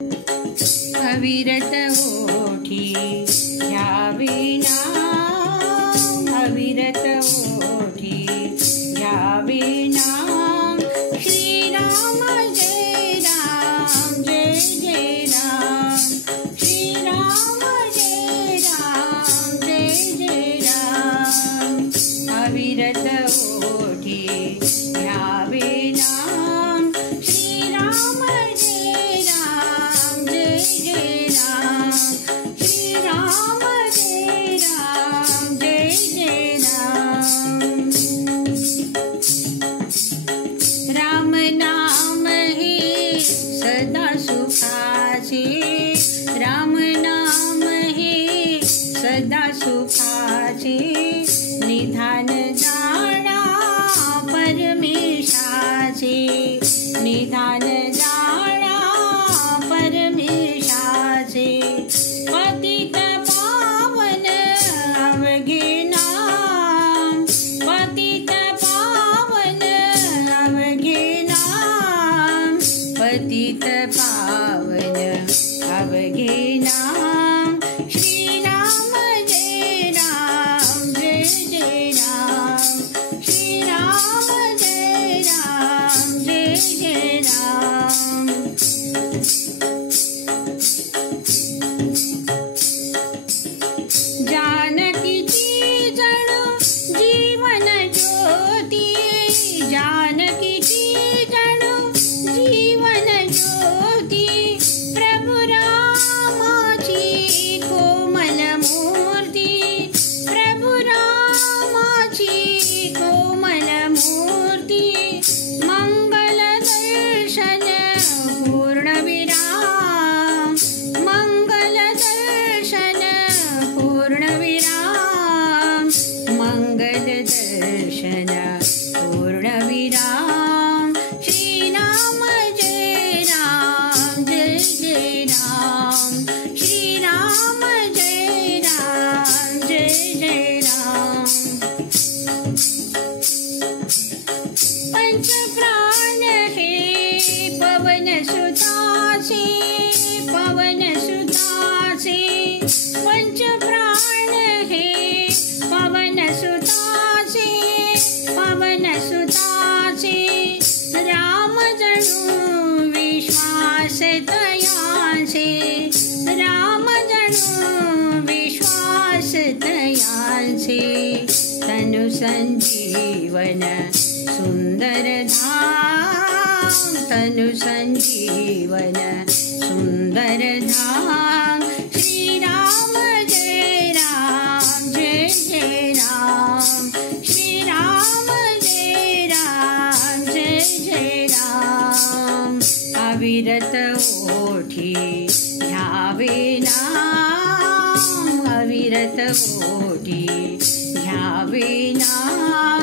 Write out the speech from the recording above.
अविरत ओठी घ्यावे नाम, अविरत ओठी घ्यावे नाम। श्रीराम जय राम जय जय राम, श्रीराम जय राम जय जय राम। अविरत ओठी घ्यावे नाम, श्रीराम जय राम जय जय राम, श्रीराम जय राम जय जय राम। राम नाम हे सदा सुखाचे, राम नाम हे सदा सुखाचे। निधान जाणा परमेशाचे, निधान जाणा परमेशाचे। पतित पावन अवघे नाम, पतित पावन अवघे नाम, पतित पावन अवघे नाम। श्रीराम जय राम जय जय राम, श्रीराम जय राम जय जय राम। जानकीची जणू जीवन ज्योती, जानकीची जणू जीवन ज्योती। प्रभु रामाची कोमल मूर्ती, प्रभु रामाची कोमल मूर्ती। मंगल दर्शन पूर्णविराम, मंगल दर्शन पूर्णविराम, मंगल दर्शन पूर्णविराम। श्रीराम जय राम जय जय राम, श्रीराम जय राम जय जय राम। पंच प्राण हे पवन सुताचे, पवन सुताचे। पंच प्राण हे पवन सुताचे, पवन सुताचे। राम जणू विश्वास तयांचे, राम जणू विश्वास तयांचे। तनु संजीवन सुंदर धाम, तनु संजीवन सुंदर धाम। श्रीराम जय राम जय जय राम, श्रीराम जय राम जय जय राम। अविरत ओठी घ्यावे नाम, अविरत ओठी घ्यावे नाम।